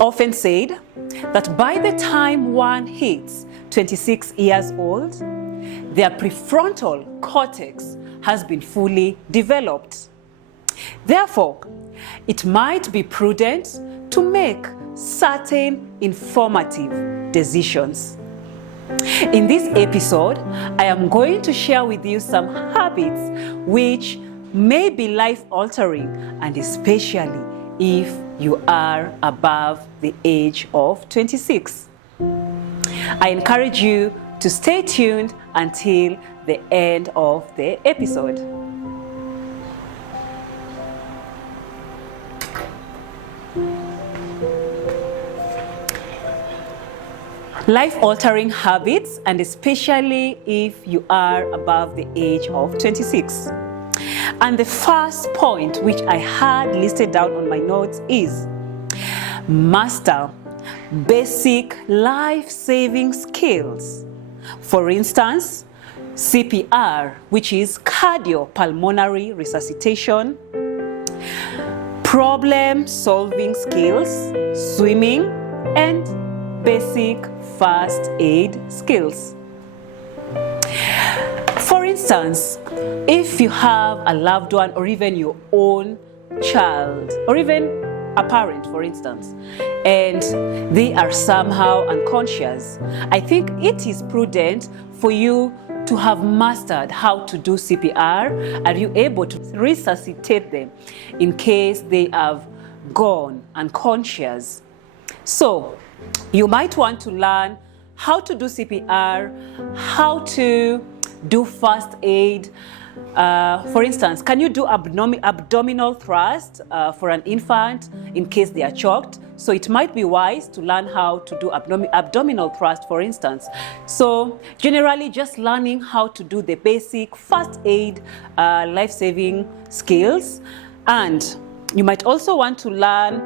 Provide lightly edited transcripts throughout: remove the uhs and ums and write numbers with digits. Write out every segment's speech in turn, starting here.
often said that by the time one hits 26 years old, their prefrontal cortex has been fully developed. Therefore, it might be prudent to make certain informative decisions. In this episode, I am going to share with you some habits which may be life-altering, and especially if you are above the age of 26. I encourage you to stay tuned until the end of the episode. Life-altering habits, and especially if you are above the age of 26. And the first point which I had listed down on my notes is master basic life-saving skills. For instance, CPR, which is cardiopulmonary resuscitation, problem-solving skills, swimming, and basic first aid skills. For instance, if you have a loved one or even your own child or even a parent, for instance, and they are somehow unconscious, I think it is prudent for you to have mastered how to do CPR. Are you able to resuscitate them in case they have gone unconscious? So you might want to learn how to do CPR, how to do first aid. For instance, can you do abdominal thrust for an infant in case they are choked? So it might be wise to learn how to do abdominal thrust, for instance. So generally, just learning how to do the basic first aid life-saving skills. And you might also want to learn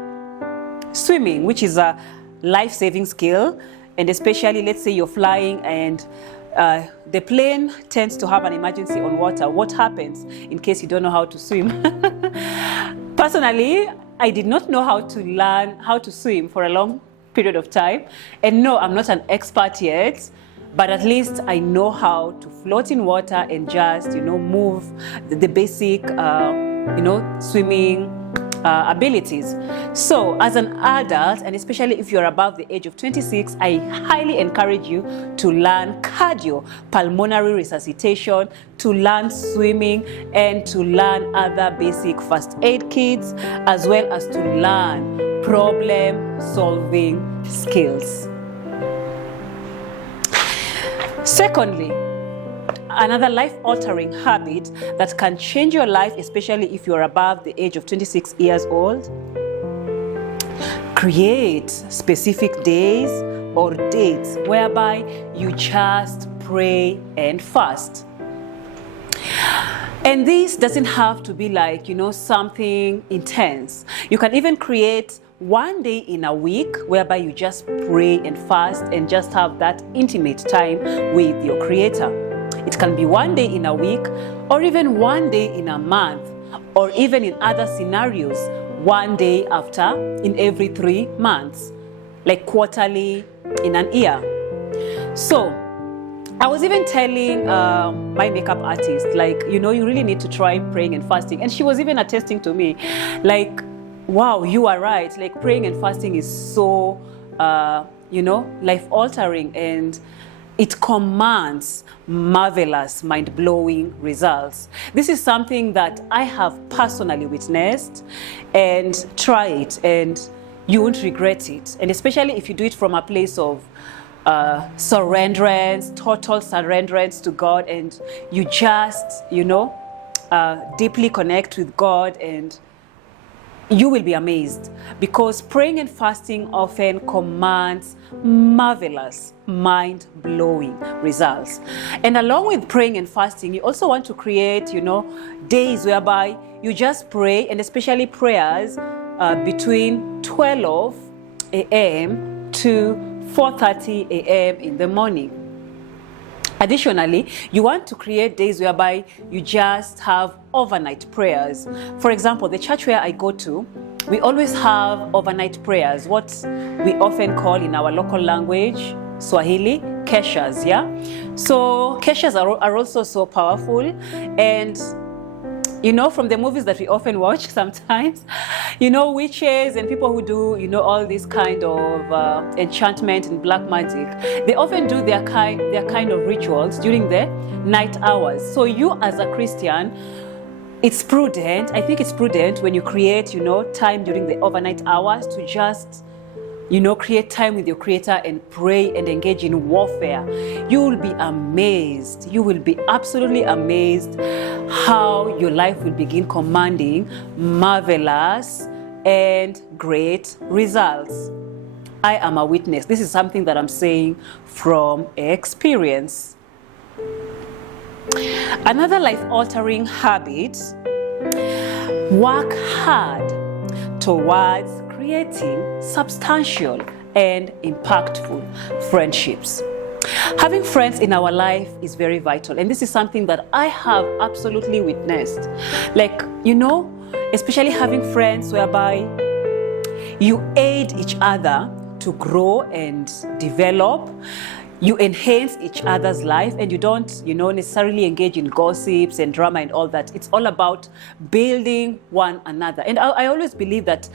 swimming, which is a life-saving skill. And especially, let's say you're flying and the plane tends to have an emergency on water. What happens in case you don't know how to swim? Personally, I did not know how to learn how to swim for a long period of time. And no, I'm not an expert yet, but at least I know how to float in water and just, move the basic, swimming abilities. So as an adult, and especially if you're above the age of 26, I highly encourage you to learn cardiopulmonary resuscitation, to learn swimming, and to learn other basic first aid kits, as well as to learn problem-solving skills. Secondly, another life-altering habit that can change your life, especially if you're above the age of 26 years old, create specific days or dates whereby you just pray and fast. And this doesn't have to be like, something intense. You can even create one day in a week whereby you just pray and fast and just have that intimate time with your Creator. It can be one day in a week, or even one day in a month, or even in other scenarios, one day in every 3 months, like quarterly in an year. So I was even telling my makeup artist, you really need to try praying and fasting. And she was even attesting to me, wow, you are right. Praying and fasting is so, life-altering, and it commands marvelous, mind-blowing results. This is something that I have personally witnessed, and try it and you won't regret it. And especially if you do it from a place of surrenderance, total surrenderance to God, and you just, deeply connect with God, and you will be amazed, because praying and fasting often commands marvelous, mind-blowing results. And along with praying and fasting, you also want to create, days whereby you just pray, and especially prayers between 12 a.m. to 4:30 a.m. in the morning. Additionally, you want to create days whereby you just have overnight prayers. For example, the church where I go to, We always have overnight prayers, what we often call in our local language, Swahili, keshas, yeah? So keshas are also so powerful, and you know, from the movies that we often watch sometimes, you know, witches and people who do, you know, all this kind of enchantment and black magic, they often do their kind of rituals during the night hours. So you as a Christian, it's prudent, I think it's prudent when you create, you know, time during the overnight hours to just, you know, create time with your Creator and pray and engage in warfare. You will be amazed. You will be absolutely amazed how your life will begin commanding marvelous and great results. I am a witness. This is something that I'm saying from experience. Another life-altering habit: work hard towards creating substantial and impactful friendships. Having friends in our life is very vital, and this is something that I have absolutely witnessed. Like, you know, especially having friends whereby you aid each other to grow and develop. You enhance each other's life, and you don't, you know, necessarily engage in gossips and drama and all that. It's all about building one another. And I always believe that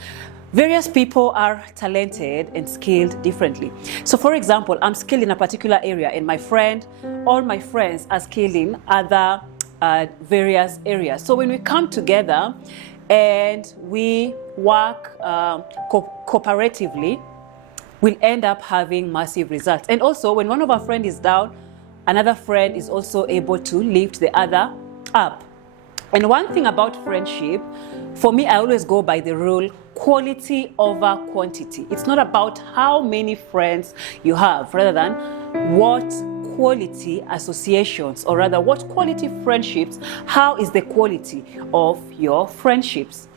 various people are talented and skilled differently. So for example, I'm skilled in a particular area, and all my friends are skilled in other various areas. So when we come together and we work cooperatively, we'll end up having massive results. And also, when one of our friends is down, another friend is also able to lift the other up. And one thing about friendship, for me, I always go by the rule, quality over quantity. It's not about how many friends you have, rather than what quality associations, or rather what quality friendships, how is the quality of your friendships.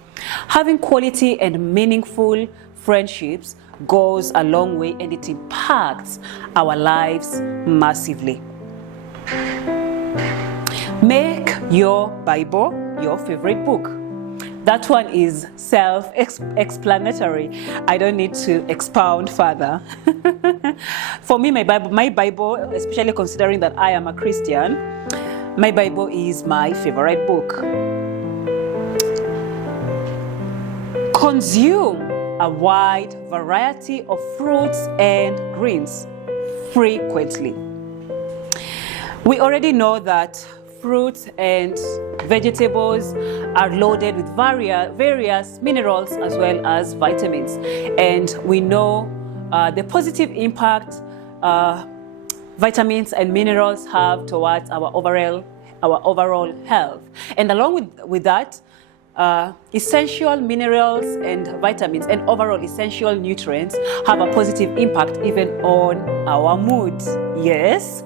Having quality and meaningful friendships goes a long way, and it impacts our lives massively. Make your Bible your favorite book. That one is self-explanatory. I don't need to expound further. For me, my Bible, especially considering that I am a Christian, my Bible is my favorite book. Consume a wide variety of fruits and greens frequently. We already know that fruits and vegetables are loaded with various minerals as well as vitamins, and we know the positive impact vitamins and minerals have towards our overall health. And along with that, essential minerals and vitamins and overall essential nutrients have a positive impact even on our mood. Yes.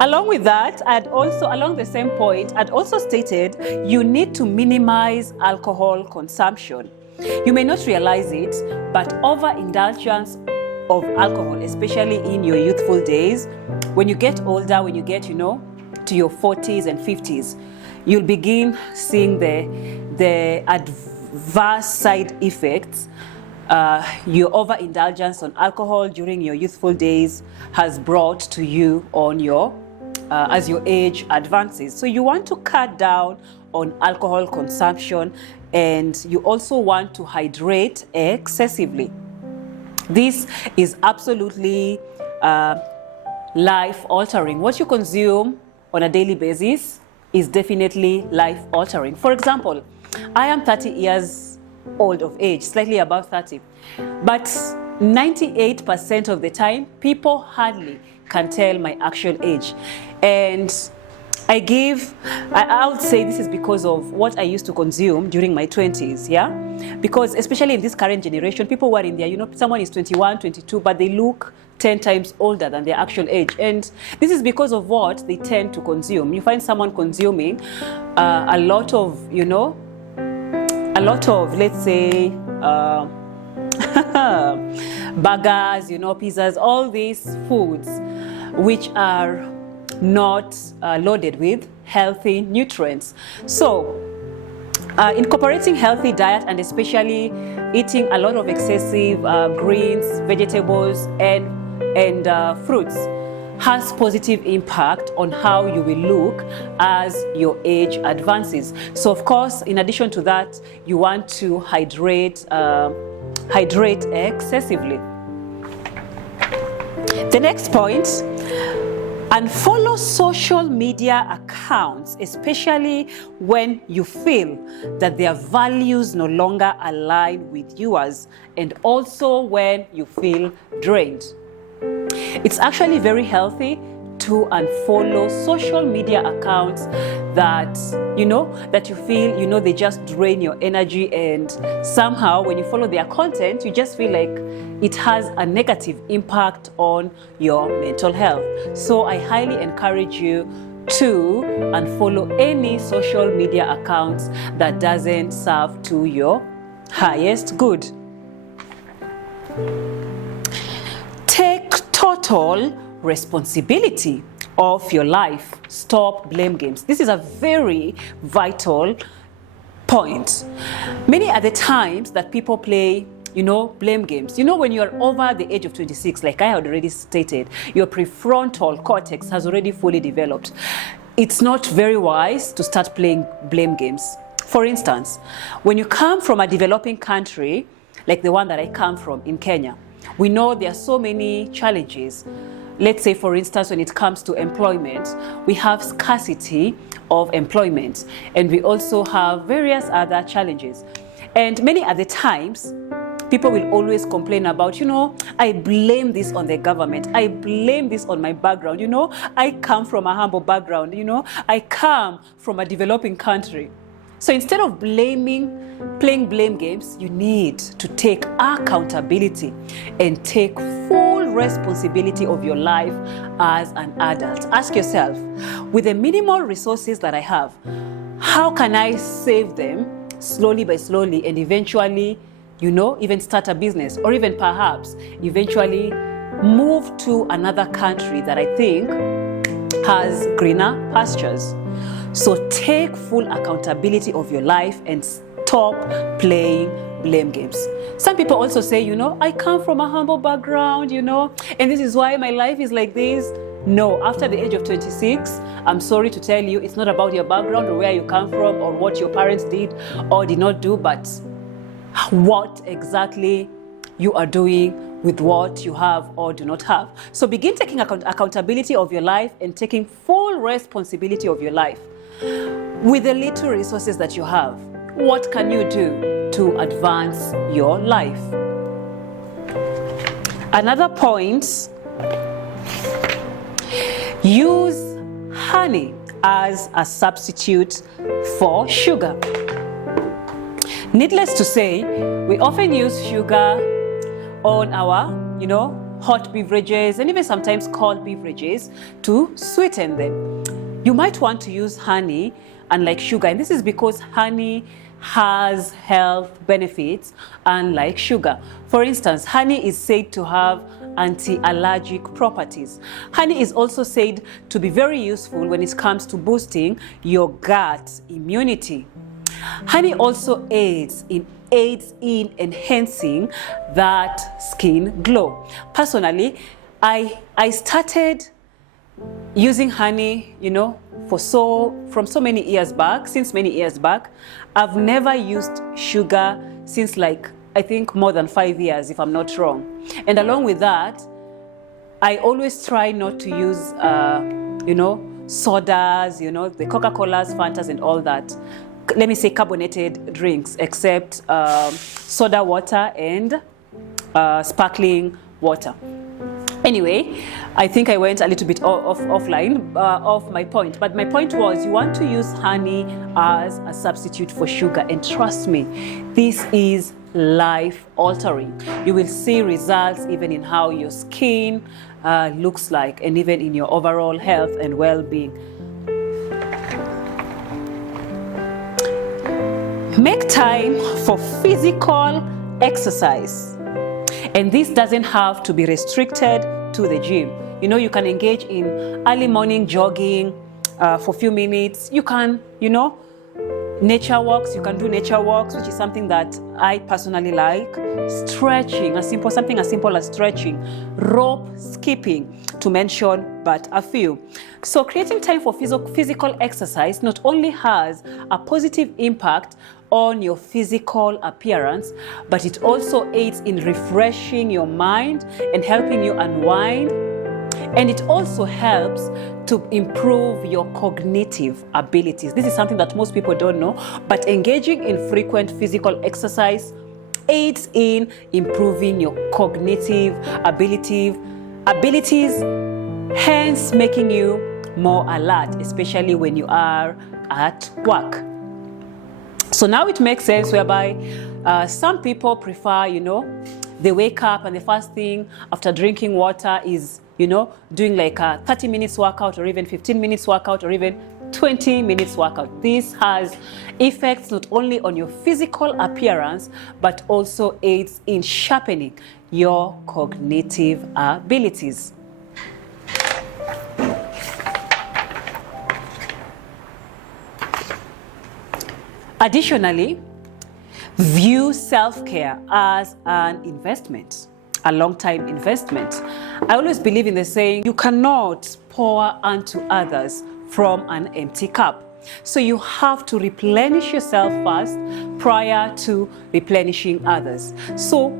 Along with that, along the same point, I'd also stated you need to minimize alcohol consumption. You may not realize it, but overindulgence of alcohol, especially in your youthful days, when you get older, when you get, you know, to your 40s and 50s, you'll begin seeing the adverse side effects your overindulgence on alcohol during your youthful days has brought to you on your as your age advances. So you want to cut down on alcohol consumption, and you also want to hydrate excessively. This is absolutely life-altering. What you consume on a daily basis is definitely life-altering. For example, I am 30 years old of age, slightly above 30, but 98% of the time, people hardly can tell my actual age. And I would say this is because of what I used to consume during my 20s, yeah? Because especially in this current generation, people who are in there, you know, someone is 21, 22, but they look 10 times older than their actual age. And this is because of what they tend to consume. You find someone consuming a lot of, you know, let's say, burgers, you know, pizzas, all these foods which are not loaded with healthy nutrients. So Incorporating healthy diet and especially eating a lot of excessive greens, vegetables, and fruits has positive impact on how you will look as your age advances. So of course, in addition to that, you want to hydrate excessively. The next point, unfollow social media accounts, especially when you feel that their values no longer align with yours, and also when you feel drained. It's actually very healthy to unfollow social media accounts that you feel they just drain your energy, and somehow when you follow their content, you just feel like it has a negative impact on your mental health. So I highly encourage you to unfollow any social media accounts that doesn't serve to your highest good. Take total responsibility of your life. Stop blame games. This is a very vital point. Many are the times that people play blame games. When you're over the age of 26, like I had already stated, your prefrontal cortex has already fully developed. It's not very wise to start playing blame games. For instance, when you come from a developing country, like the one that I come from in Kenya, we know there are so many challenges. Let's say, for instance, when it comes to employment, we have scarcity of employment, and we also have various other challenges. And many other times, people will always complain about, I blame this on the government. I blame this on my background. I come from a humble background. I come from a developing country. So instead of playing blame games, you need to take accountability and take full responsibility of your life as an adult. Ask yourself, with the minimal resources that I have, how can I save them slowly by slowly and eventually, even start a business, or even perhaps eventually move to another country that I think has greener pastures? So take full accountability of your life and stop playing blame games. Some people also say, I come from a humble background, and this is why my life is like this. No, after the age of 26, I'm sorry to tell you, it's not about your background or where you come from or what your parents did or did not do, but what exactly you are doing with what you have or do not have. So begin taking accountability of your life and taking full responsibility of your life. With the little resources that you have, what can you do to advance your life? Another point, use honey as a substitute for sugar. Needless to say, we often use sugar on our, hot beverages and even sometimes cold beverages to sweeten them. You might want to use honey unlike sugar, and this is because honey has health benefits unlike sugar. For instance, honey is said to have anti-allergic properties. Honey is also said to be very useful when it comes to boosting your gut immunity. Honey also aids in enhancing that skin glow. Personally, I started using honey, from so many years back, since many years back. I've never used sugar since I think more than 5 years, if I'm not wrong. And along with that, I always try not to use, sodas, the Coca-Colas, Fantas, and all that. Let me say carbonated drinks, except soda water and sparkling water. Anyway, I think I went a little bit offline off my point. But my point was, you want to use honey as a substitute for sugar. And trust me, this is life altering. You will see results even in how your skin looks like, and even in your overall health and well-being. Make time for physical exercise. And this doesn't have to be restricted to the gym. You can engage in early morning jogging for a few minutes. You can, Nature walks, you can do nature walks, which is something that I personally like. Stretching, something as simple as stretching. Rope skipping, to mention but a few. So creating time for physical exercise not only has a positive impact on your physical appearance, but it also aids in refreshing your mind and helping you unwind. And it also helps to improve your cognitive abilities. This is something that most people don't know, but engaging in frequent physical exercise aids in improving your cognitive abilities, hence making you more alert, especially when you are at work. So now it makes sense whereby some people prefer, they wake up and the first thing after drinking water is, doing like a 30 minutes workout or even 15 minutes workout or even 20 minutes workout. This has effects not only on your physical appearance, but also aids in sharpening your cognitive abilities. Additionally, view self-care as an investment, a long-time investment. I always believe in the saying, you cannot pour unto others from an empty cup. So you have to replenish yourself first prior to replenishing others. So,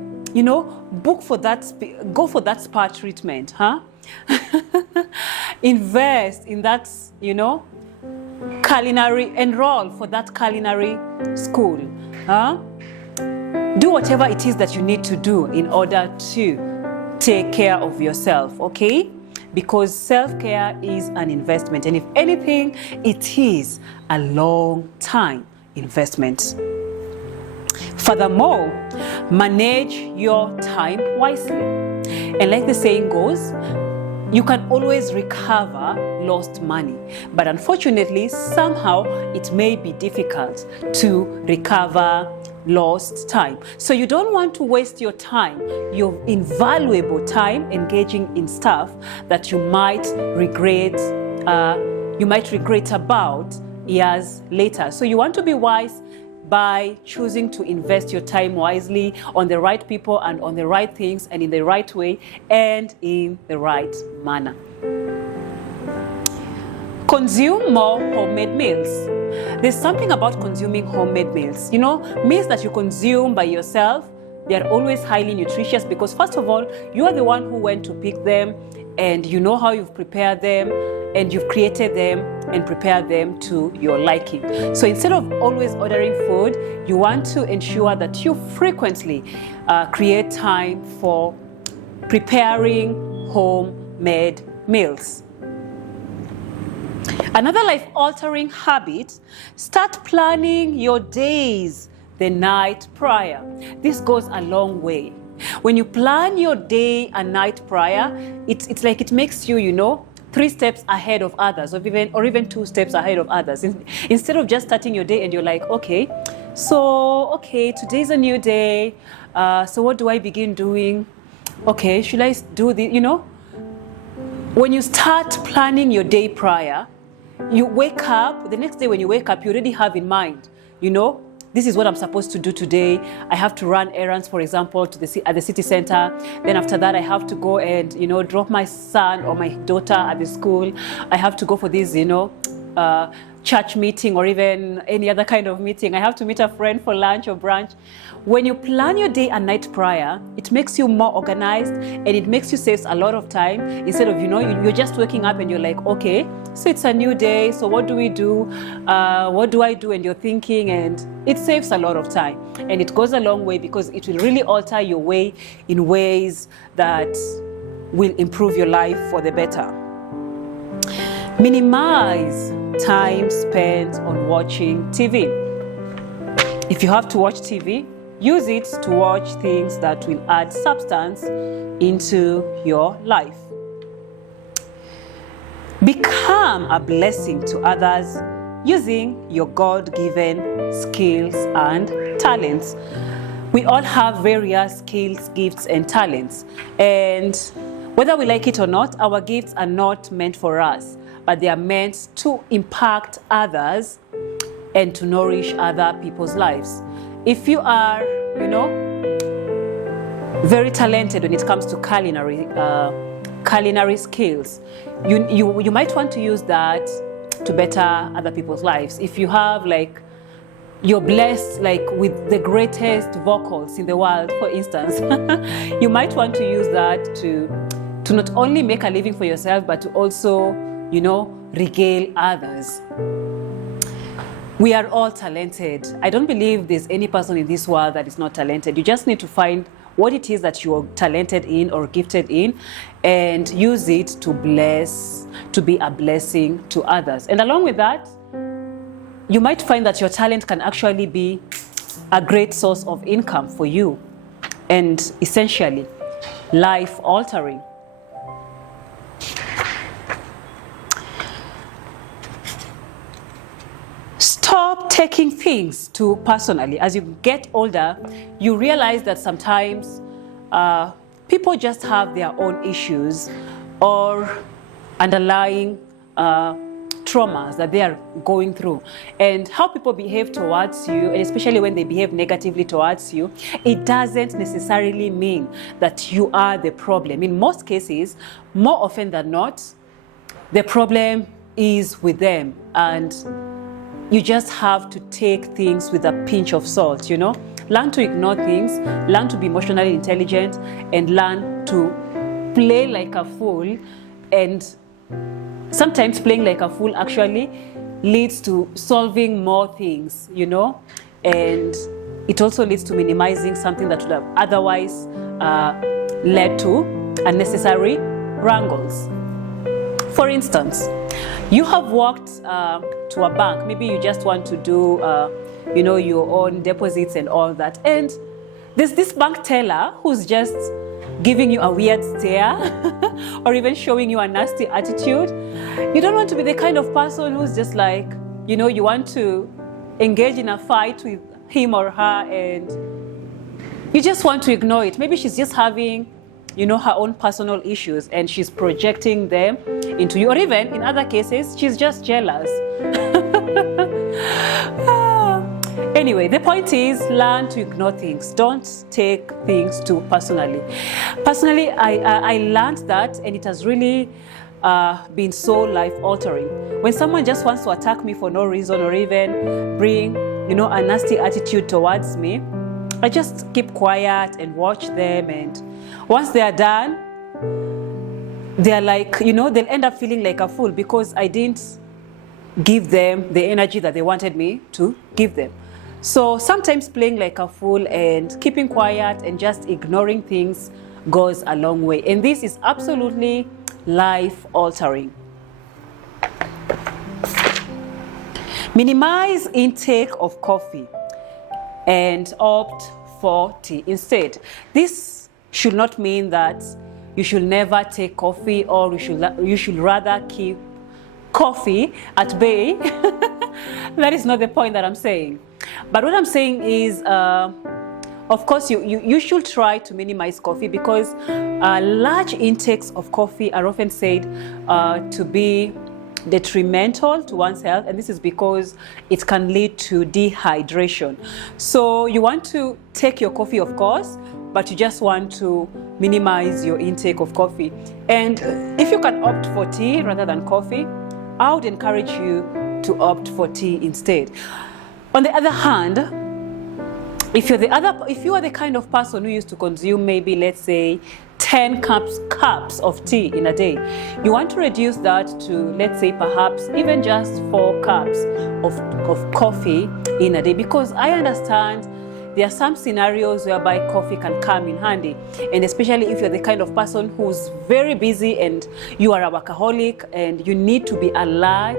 go for that spa treatment, huh? Invest in that, enroll for that culinary school, huh? Do whatever it is that you need to do in order to take care of yourself, okay? Because self-care is an investment, and if anything, it is a long-time investment. Furthermore, manage your time wisely. And like the saying goes, you can always recover lost money, but unfortunately, somehow it may be difficult to recover lost time. So you don't want to waste your time, your invaluable time, engaging in stuff that you might regret about years later. So you want to be wise by choosing to invest your time wisely on the right people and on the right things and in the right way and in the right manner. Consume more homemade meals. There's something about consuming homemade meals. Meals that you consume by yourself, they are always highly nutritious because first of all, you are the one who went to pick them and you know how you've prepared them and you've created them and prepared them to your liking. So instead of always ordering food, you want to ensure that you frequently create time for preparing homemade meals. Another life-altering habit, start planning your days the night prior. This goes a long way. When you plan your day a night prior, it's like it makes you, 3 steps ahead of others, or even 2 steps ahead of others. Instead of just starting your day and you're like, okay, today's a new day. So what do I begin doing? Okay, should I do this? When you start planning your day prior, you wake up, the next day when you wake up, you already have in mind, this is what I'm supposed to do today. I have to run errands, for example, at the city center. Then after that, I have to go and, drop my son or my daughter at the school. I have to go for this, church meeting or even any other kind of meeting. I have to meet a friend for lunch or brunch. When you plan your day a night prior, it makes you more organized and it makes you save a lot of time instead of, you're just waking up and you're like, okay, so it's a new day. So what do we do? What do I do? And you're thinking, and it saves a lot of time. And it goes a long way because it will really alter your way in ways that will improve your life for the better. Minimize time spent on watching TV. If you have to watch TV, use it to watch things that will add substance into your life. Become a blessing to others using your God-given skills and talents. We all have various skills, gifts, and talents. And whether we like it or not, our gifts are not meant for us, but they are meant to impact others and to nourish other people's lives. If you are, very talented when it comes to culinary skills, you might want to use that to better other people's lives. If you have you're blessed with the greatest vocals in the world, for instance, you might want to use that to not only make a living for yourself, but to also, regale others. We are all talented. I don't believe there's any person in this world that is not talented. You just need to find what it is that you're talented in or gifted in and use it to be a blessing to others. And along with that, you might find that your talent can actually be a great source of income for you and essentially life-altering. Stop taking things too personally. As you get older, you realize that sometimes people just have their own issues or underlying traumas that they are going through, and how people behave towards you, and especially when they behave negatively towards you, it doesn't necessarily mean that you are the problem. In most cases, more often than not, the problem is with them, and you just have to take things with a pinch of salt, Learn to ignore things, learn to be emotionally intelligent, and learn to play like a fool. And sometimes playing like a fool actually leads to solving more things, and it also leads to minimizing something that would have otherwise led to unnecessary wrangles. For instance, you have walked to a bank. Maybe you just want to do, your own deposits and all that. And there's this bank teller who's just giving you a weird stare or even showing you a nasty attitude. You don't want to be the kind of person who's just you want to engage in a fight with him or her and you just want to ignore it. Maybe she's just having, her own personal issues and she's projecting them into you. Or even in other cases, she's just jealous. Anyway, the point is, learn to ignore things. Don't take things too personally. Personally, I learned that, and it has really been so life-altering. When someone just wants to attack me for no reason or even bring, a nasty attitude towards me, I just keep quiet and watch them. And once they are done, they're they'll end up feeling like a fool because I didn't give them the energy that they wanted me to give them. So sometimes playing like a fool and keeping quiet and just ignoring things goes a long way. And this is absolutely life-altering. Minimize intake of coffee and opt for tea instead. This should not mean that you should never take coffee or you should rather keep coffee at bay. That is not the point that I'm saying. But what I'm saying is, of course, you should try to minimize coffee because large intakes of coffee are often said to be detrimental to one's health, and this is because it can lead to dehydration. So you want to take your coffee, of course, but you just want to minimize your intake of coffee. And if you can opt for tea rather than coffee, I would encourage you to opt for tea instead. On the other hand, if you are the kind of person who used to consume maybe, let's say, 10 cups of tea in a day, you want to reduce that to, let's say, perhaps even just 4 cups of coffee in a day, because I understand there are some scenarios whereby coffee can come in handy, and especially if you're the kind of person who's very busy and you are a workaholic and you need to be alert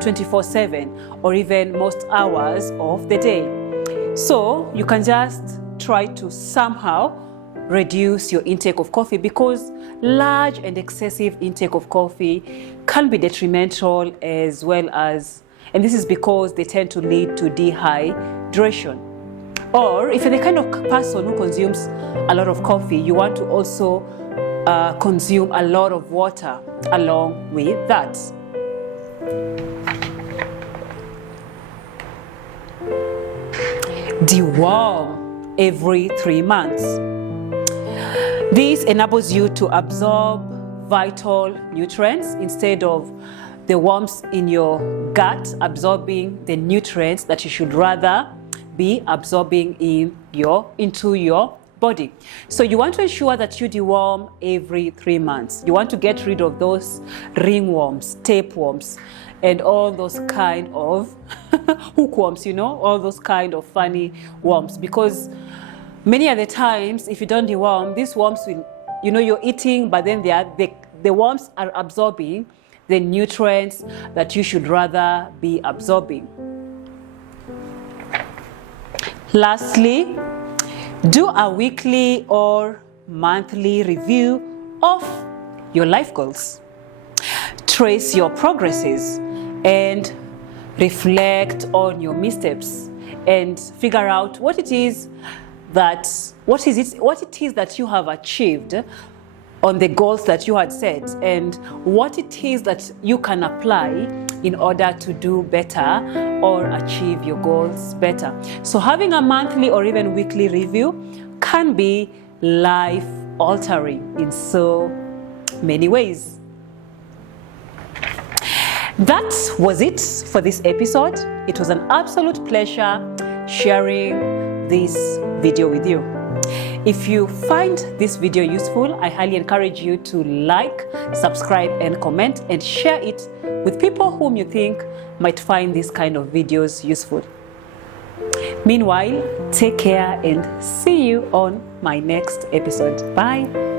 24/7 or even most hours of the day. So you can just try to somehow reduce your intake of coffee, because large and excessive intake of coffee can be detrimental as well as, and this is because they tend to lead to dehydration. Or if you're the kind of person who consumes a lot of coffee, you want to also consume a lot of water along with that. deworm every 3 months. This enables you to absorb vital nutrients instead of the worms in your gut absorbing the nutrients that you should rather be absorbing into your body. So you want to ensure that you deworm every 3 months. You want to get rid of those ringworms, tapeworms, and all those kind of hookworms, all those kind of funny worms, because many of the times, if you don't deworm, these worms will, you're eating, but then the worms are absorbing the nutrients that you should rather be absorbing. Lastly, do a weekly or monthly review of your life goals. Trace your progresses and reflect on your missteps and figure out what it is that you have achieved on the goals that you had set, and what it is that you can apply in order to do better or achieve your goals better. So having a monthly or even weekly review can be life altering in so many ways. That was it for this episode. It was an absolute pleasure sharing this video with you. If you find this video useful, I highly encourage you to like, subscribe, and comment, and share it with people whom you think might find these kind of videos useful. Meanwhile, take care and see you on my next episode. Bye.